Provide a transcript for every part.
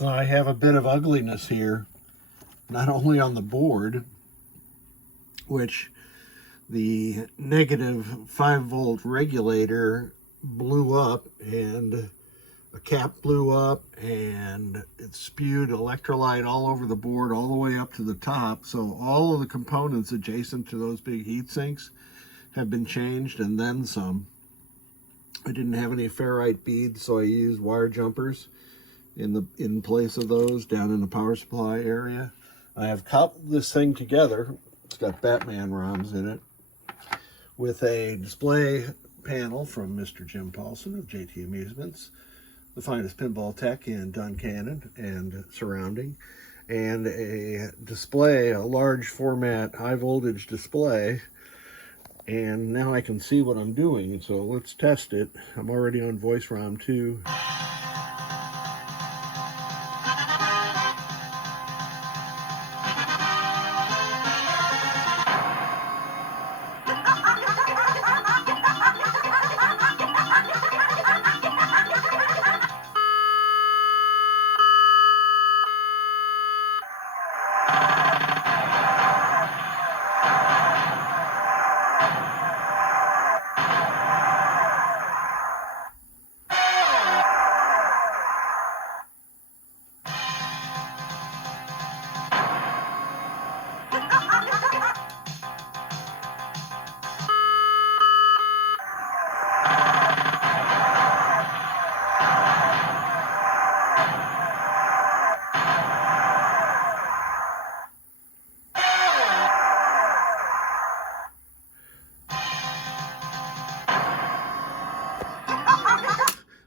I have a bit of ugliness here, not only on the board, which the negative 5-volt regulator blew up, and a cap blew up, and it spewed electrolyte all over the board all the way up to the top. So all of the components adjacent to those big heat sinks have been changed, and then some. I didn't have any ferrite beads, so I used wire jumpers in place of those down in the power supply area. I have coupled this thing together. It's got Batman ROMs in it with a display panel from Mr. Jim Paulson of JT Amusements, the finest pinball tech in Duncannon and surrounding, and a display, a large format high voltage display. And now I can see what I'm doing, so let's test it. I'm already on voice ROM 2.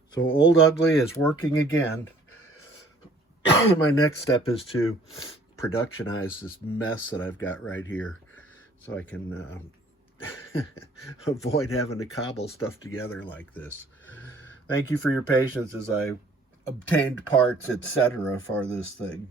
So Old Ugly is working again. My next step is to productionize this mess that I've got right here, so I can avoid having to cobble stuff together like this. Thank you for your patience as I obtained parts, etc. for this thing.